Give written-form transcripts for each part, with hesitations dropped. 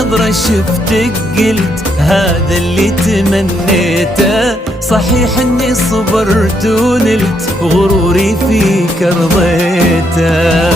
نظرة شفتك قلت هذا اللي تمنيته. صحيح اني صبرت ونلت غروري فيك رضيته.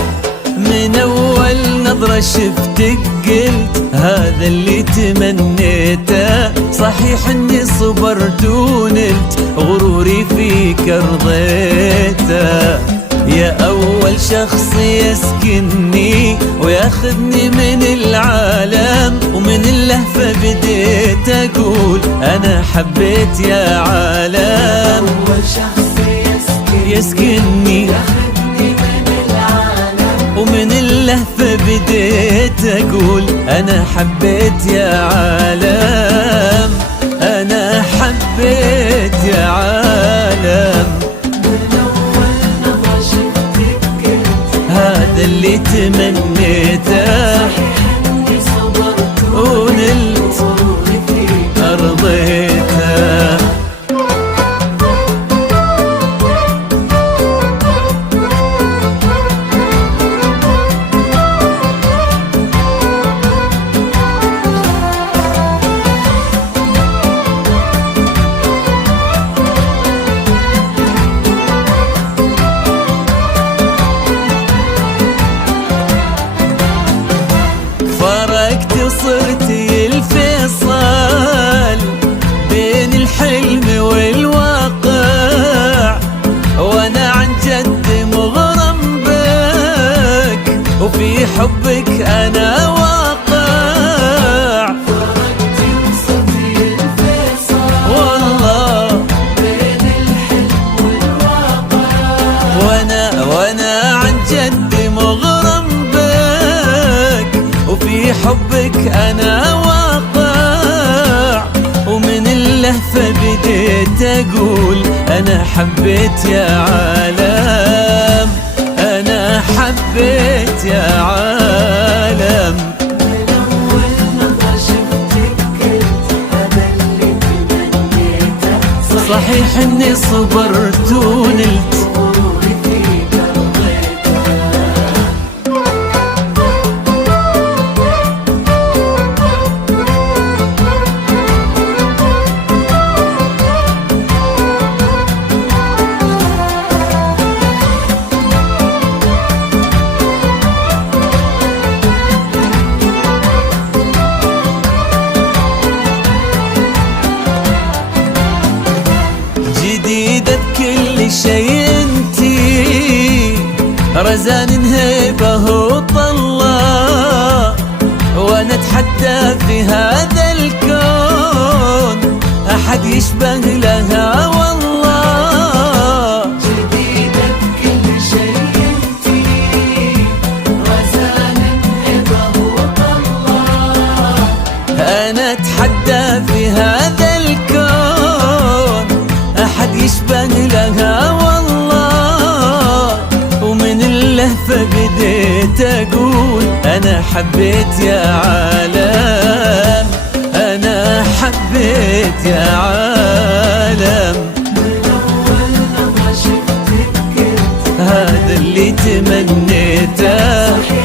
من اول نظرة شفتك قلت هذا اللي تمنيته. صحيح اني صبرت ونلت غروري فيك رضيته. يا أول شخص يسكنني وياخذني من العالم، ومن اللهفة بديت أقول أنا حبيت يا عالم. أول شخص يسكنني ياخذني من العالم، ومن اللهفة بديت أقول أنا حبيت يا عالم. أنا حبيت يا عالم. هذا اللي تمنيته. صحيح اني صبرت ونلت غروري فيك رضيته. فرقت وصرتي الفيصل بين الحلم والواقع، وانا عن جد مغرم بك وفي حبك انا واقع. فرقت وصرتي الفيصل والله بين الحلم والواقع، وانا عن جد مغرم بك وفي حبك انا واقع. ومن اللهفة بديت اقول انا حبيت يا عالم. انا حبيت يا عالم. من أول نظرة شفتك قلت هذا اللي تمنيته. صحيح اني صبرت ونلت غروري فيك رضيته. جديدة بكل شيء انتي، رزان هيبة وطلة، وانا اتحدى في هذا الكون احد يشبه لها والله. جديدة بكل شيء انتي، رزان هبة وطلة، انا اتحدى في هذا الكون احد يشبه لها والله. ومن اللهفة بديت اقول انا حبيت يا عالم. انا حبيت يا عالم. من أول نظرة شفتك قلت هذا اللي تمنيته. صحيح